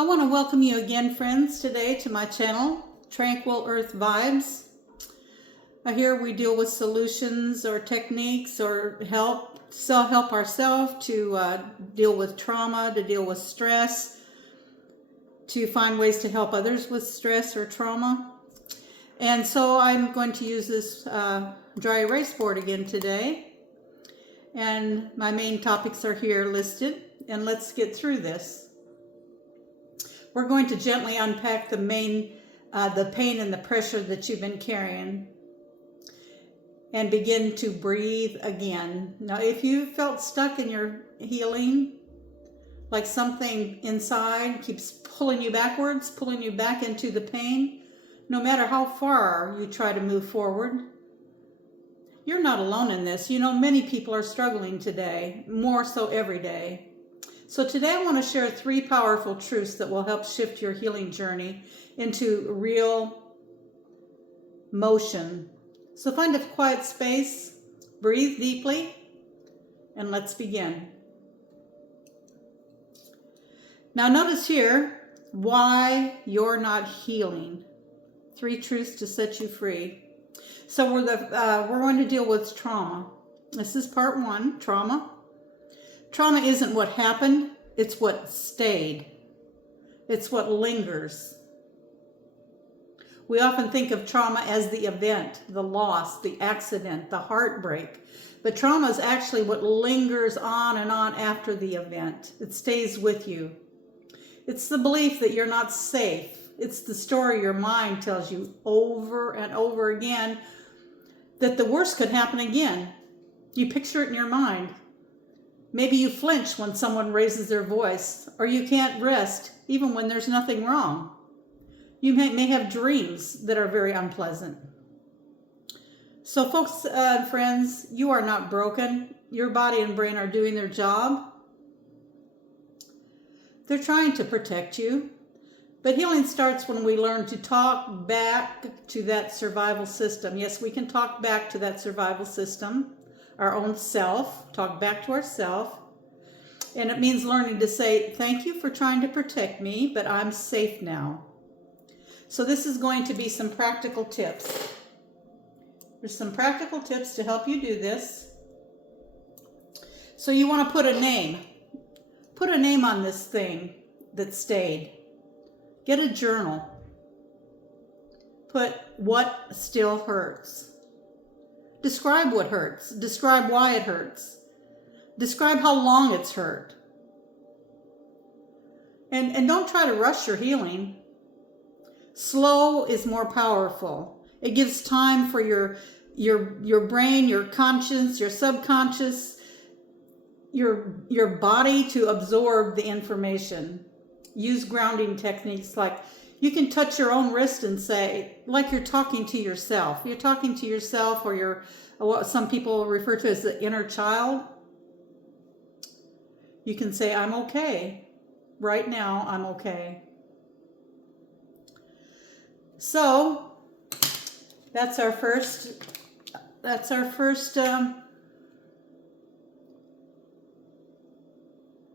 I want to welcome you again, friends, today to my channel, Tranquil Earth Vibes. Here we deal with solutions or techniques or help ourselves to deal with trauma, to deal with stress, to find ways to help others with stress or trauma. And so I'm going to use this dry erase board again today. And my main topics are here listed. And let's get through this. We're going to gently unpack the pain and the pressure that you've been carrying and begin to breathe again. Now, if you felt stuck in your healing, like something inside keeps pulling you backwards, pulling you back into the pain, no matter how far you try to move forward, you're not alone in this. You know, many people are struggling today, more so every day. So today I want to share 3 powerful truths that will help shift your healing journey into real motion. So find a quiet space, breathe deeply, and let's begin. Now notice here why you're not healing. 3 truths to set you free. So we're going to deal with trauma. This is part 1, trauma. Trauma isn't what happened, it's what stayed. It's what lingers. We often think of trauma as the event, the loss, the accident, the heartbreak. But trauma is actually what lingers on and on after the event. It stays with you. It's the belief that you're not safe. It's the story your mind tells you over and over again that the worst could happen again. You picture it in your mind. Maybe you flinch when someone raises their voice, or you can't rest even when there's nothing wrong. You may have dreams that are very unpleasant. So folks and friends, you are not broken. Your body and brain are doing their job. They're trying to protect you. But healing starts when we learn to talk back to that survival system. Yes, we can talk back to that survival system. Our own self, talk back to ourself. And it means learning to say, thank you for trying to protect me, but I'm safe now. So this is going to be some practical tips. There's some practical tips to help you do this. So you want to put a name. Put a name on this thing that stayed. Get a journal. Put what still hurts. Describe what hurts. Describe why it hurts. Describe how long it's hurt. And don't try to rush your healing. Slow is more powerful. It gives time for your brain, your conscience, your subconscious, your body to absorb the information. Use grounding techniques like you can touch your own wrist and say, like you're talking to yourself. You're talking to yourself, or what some people refer to as the inner child. You can say, I'm okay. Right now, I'm okay. So that's our first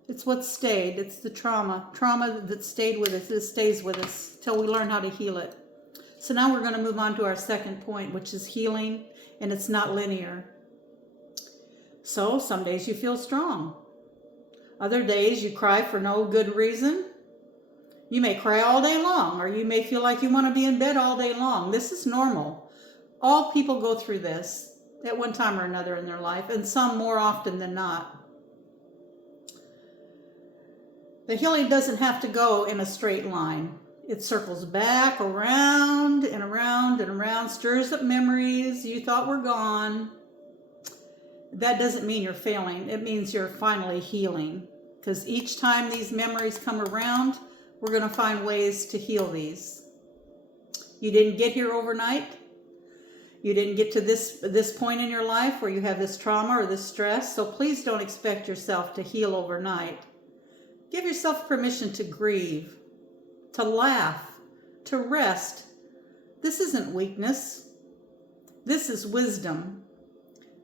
it's what stayed. It's the trauma that stayed with us. It stays with us till we learn how to heal it. So now we're going to move on to our second point, which is healing, and it's not linear. So some days you feel strong. Other days you cry for no good reason. You may cry all day long, or you may feel like you want to be in bed all day long. This is normal. All people go through this at one time or another in their life, and some more often than not. The healing doesn't have to go in a straight line. It circles back around and around and around, stirs up memories you thought were gone. That doesn't mean you're failing. It means you're finally healing. Because each time these memories come around, we're going to find ways to heal these. You didn't get here overnight. You didn't get to this point in your life where you have this trauma or this stress. So please don't expect yourself to heal overnight. Give yourself permission to grieve, to laugh, to rest. This isn't weakness. This is wisdom.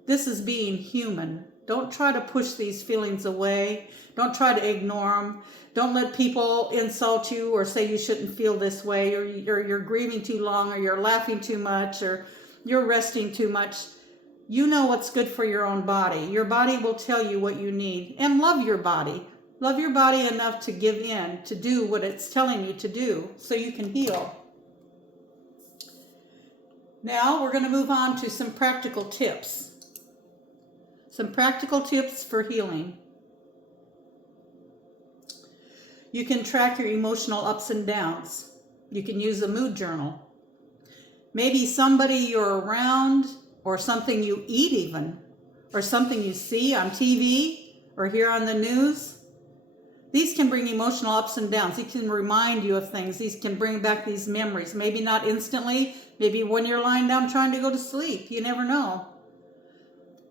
This is being human. Don't try to push these feelings away. Don't try to ignore them. Don't let people insult you or say you shouldn't feel this way, or you're grieving too long, or you're laughing too much, or you're resting too much. You know what's good for your own body. Your body will tell you what you need. And love your body. Love your body enough to give in, to do what it's telling you to do so you can heal. Now we're going to move on to some practical tips. Some practical tips for healing. You can track your emotional ups and downs. You can use a mood journal. Maybe somebody you're around, or something you eat even, or something you see on TV or hear on the news. These can bring emotional ups and downs. These can remind you of things. These can bring back these memories. Maybe not instantly. Maybe when you're lying down trying to go to sleep. You never know.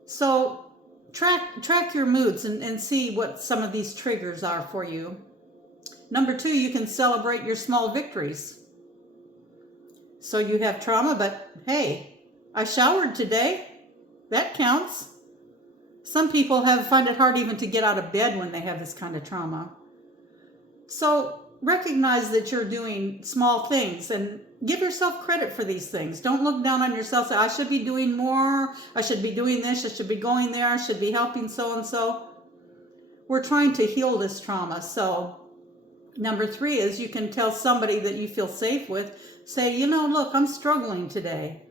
So track your moods and see what some of these triggers are for you. Number 2, you can celebrate your small victories. So you have trauma, but hey, I showered today. That counts. Some people find it hard even to get out of bed when they have this kind of trauma. So recognize that you're doing small things and give yourself credit for these things. Don't look down on yourself. Say, I should be doing more. I should be doing this. I should be going there. I should be helping so-and-so. We're trying to heal this trauma. So number 3 is you can tell somebody that you feel safe with. Say, look, I'm struggling today.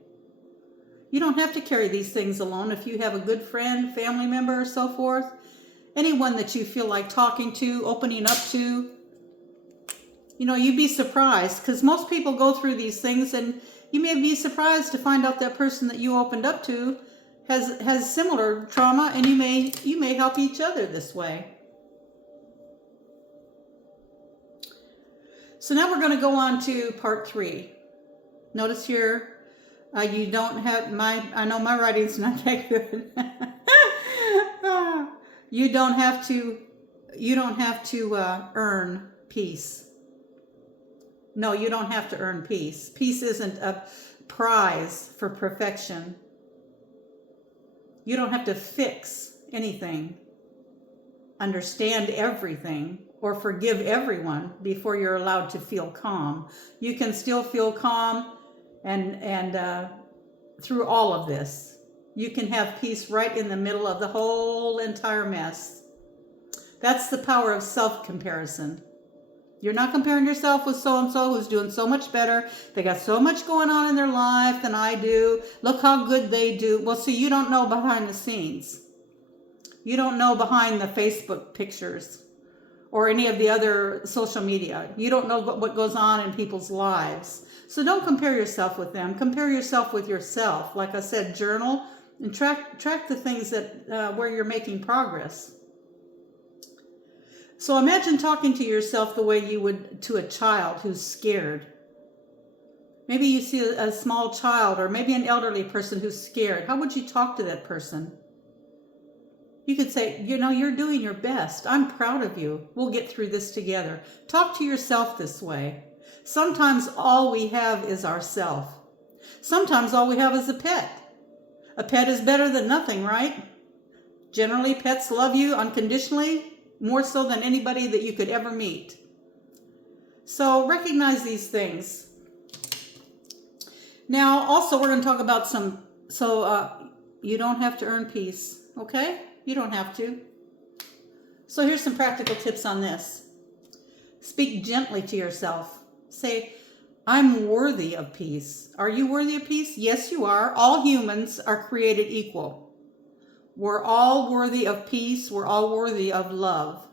You don't have to carry these things alone. If you have a good friend, family member, or so forth, anyone that you feel like talking to, opening up to, you'd be surprised, because most people go through these things, and you may be surprised to find out that person that you opened up to has similar trauma, and you may help each other this way. So now we're going to go on to part 3. Notice here, you don't have I know my writing's not that good. You don't have to earn peace. No, you don't have to earn peace. Peace isn't a prize for perfection. You don't have to fix anything, understand everything, or forgive everyone before you're allowed to feel calm. You can still feel calm and through all of this. You can have peace right in the middle of the whole entire mess. That's the power of self-comparison. You're not comparing yourself with so-and-so who's doing so much better. They got so much going on in their life than I do. Look how good they do. Well, see, you don't know behind the scenes. You don't know behind the Facebook pictures or any of the other social media. You don't know what goes on in people's lives. So don't compare yourself with them. Compare yourself with yourself. Like I said, journal and track the things that where you're making progress. So imagine talking to yourself the way you would to a child who's scared. Maybe you see a small child, or maybe an elderly person who's scared. How would you talk to that person? You could say, you're doing your best. I'm proud of you. We'll get through this together. Talk to yourself this way. Sometimes all we have is ourself. Sometimes all we have is a pet. A pet is better than nothing, right? Generally, pets love you unconditionally, more so than anybody that you could ever meet. So recognize these things. Now, also, we're going to talk about you don't have to earn peace, okay? You don't have to. So here's some practical tips on this. Speak gently to yourself. Say, I'm worthy of peace. Are you worthy of peace? Yes, you are. All humans are created equal. We're all worthy of peace. We're all worthy of love.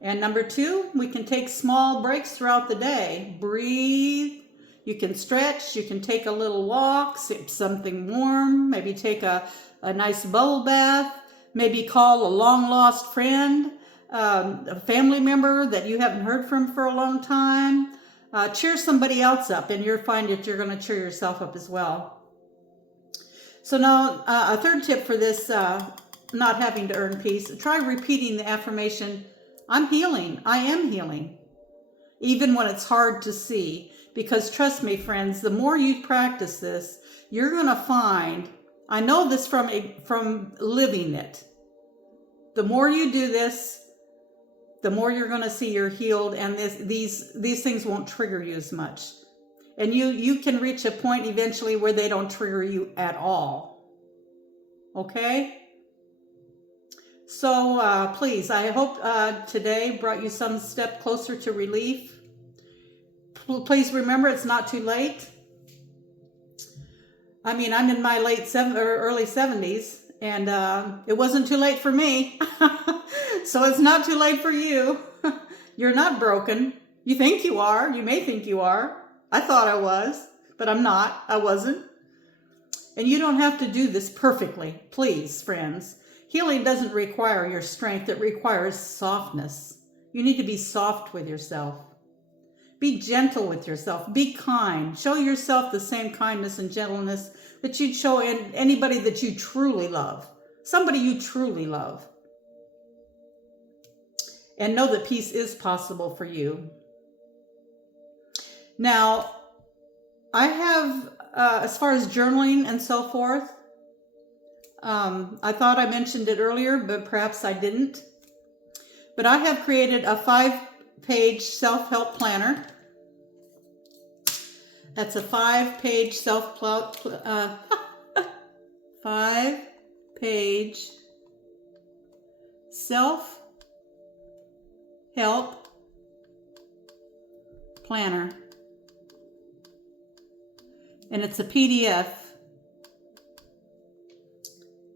And number 2, we can take small breaks throughout the day. Breathe. You can stretch. You can take a little walk, sip something warm, maybe take a nice bubble bath, maybe call a long-lost friend, a family member that you haven't heard from for a long time. Cheer somebody else up, and you'll find that you're going to cheer yourself up as well. So now, a third tip for this, not having to earn peace, try repeating the affirmation, I'm healing, I am healing, even when it's hard to see. Because trust me, friends, the more you practice this, you're going to find I know this from living it. The more you do this, the more you're going to see you're healed, and these things won't trigger you as much. And you can reach a point eventually where they don't trigger you at all. Okay? So please, I hope today brought you some step closer to relief. Please remember, it's not too late. I mean, I'm in my early 70s, and it wasn't too late for me. So it's not too late for you. You're not broken. You think you are. You may think you are. I thought I was, but I'm not. I wasn't. And you don't have to do this perfectly. Please, friends. Healing doesn't require your strength. It requires softness. You need to be soft with yourself. Be gentle with yourself. Be kind. Show yourself the same kindness and gentleness that you'd show in anybody that you truly love. Somebody you truly love. And know that peace is possible for you. Now, I have, as far as journaling and so forth, I thought I mentioned it earlier, but perhaps I didn't. But I have created a 5-page self-help planner. That's a 5-page five-page self-help planner. And it's a PDF.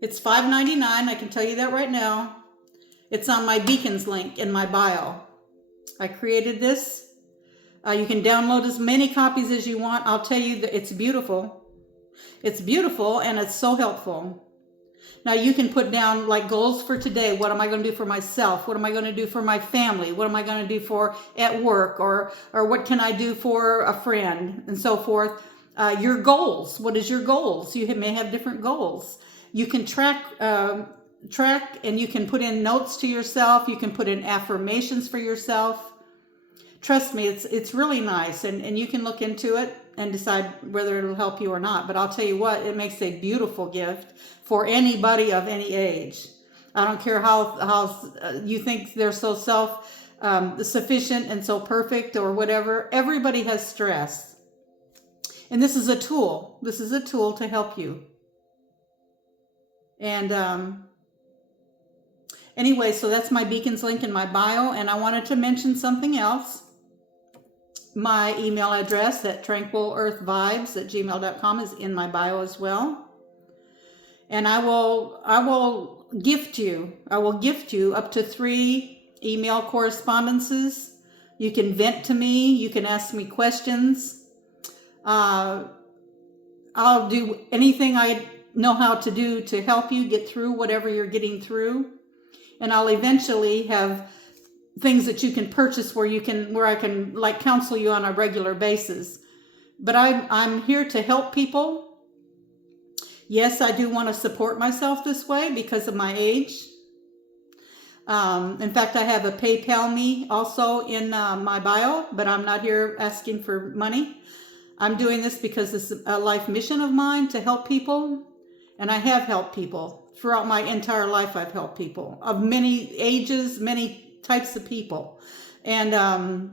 It's $5.99. I can tell you that right now. It's on my Beacons link in my bio. I created this. You can download as many copies as you want. I'll tell you that it's beautiful. It's beautiful, and it's so helpful. Now you can put down like goals for today. What am I going to do for myself? What am I going to do for my family? What am I going to do for at work? Or what can I do for a friend, and so forth. Your goals. What is your goals? You may have different goals. You can track, and you can put in notes to yourself. You can put in affirmations for yourself. Trust me, it's really nice, and you can look into it and decide whether it'll help you or not. But I'll tell you what, it makes a beautiful gift for anybody of any age. I don't care how you think they're so self-sufficient and so perfect or whatever. Everybody has stress. And this is a tool. This is a tool to help you. And anyway, so that's my Beacons link in my bio. And I wanted to mention something else. My email address at tranquilearthvibes@gmail.com is in my bio as well. And I will gift you. I will gift you up to 3 email correspondences. You can vent to me. You can ask me questions. I'll do anything I know how to do to help you get through whatever you're getting through. And I'll eventually have things that you can purchase where I can like counsel you on a regular basis. But I'm here to help people. Yes, I do want to support myself this way because of my age. In fact, I have a PayPal me also in my bio, but I'm not here asking for money. I'm doing this because it's a life mission of mine to help people. And I have helped people. Throughout my entire life, I've helped people of many ages, many types of people. And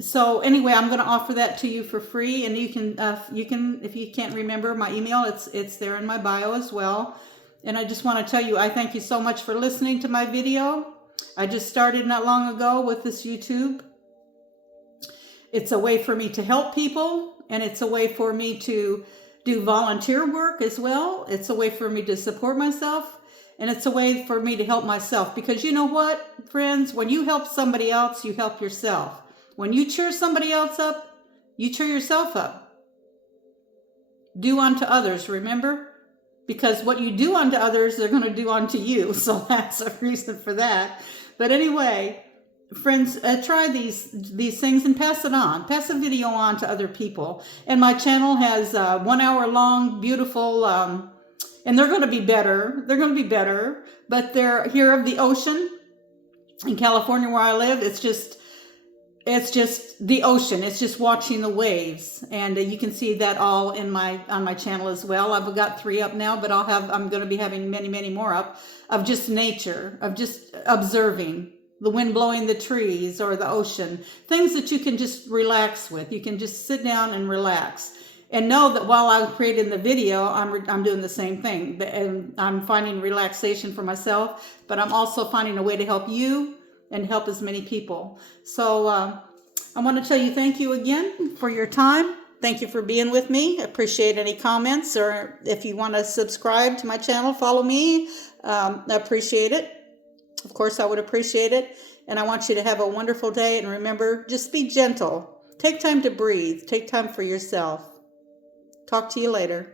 so anyway, I'm going to offer that to you for free. And you can, if you can't remember my email, it's there in my bio as well. And I just want to tell you, I thank you so much for listening to my video. I just started not long ago with this YouTube. It's a way for me to help people, and it's a way for me to do volunteer work as well. It's a way for me to support myself, and it's a way for me to help myself. Because you know what, friends? When you help somebody else, you help yourself. When you cheer somebody else up, you cheer yourself up. Do unto others, remember? Because what you do unto others, they're going to do unto you. So that's a reason for that. But anyway, friends, try these things and pass it on. Pass a video on to other people. And my channel has 1 hour long, beautiful, and they're going to be better. They're going to be better. But they're here of the ocean in California where I live. It's just it's just the ocean. It's just watching the waves, and you can see that all in on my channel as well. I've got 3 up now, but I'm going to be having many more up of just nature, of just observing the wind blowing the trees or the ocean, things that you can just relax with. You can just sit down and relax. And know that while I'm creating the video, I'm doing the same thing. And I'm finding relaxation for myself, but I'm also finding a way to help you and help as many people. So I want to tell you thank you again for your time. Thank you for being with me. I appreciate any comments, or if you want to subscribe to my channel, follow me. I appreciate it. Of course, I would appreciate it. And I want you to have a wonderful day. And remember, just be gentle. Take time to breathe. Take time for yourself. Talk to you later.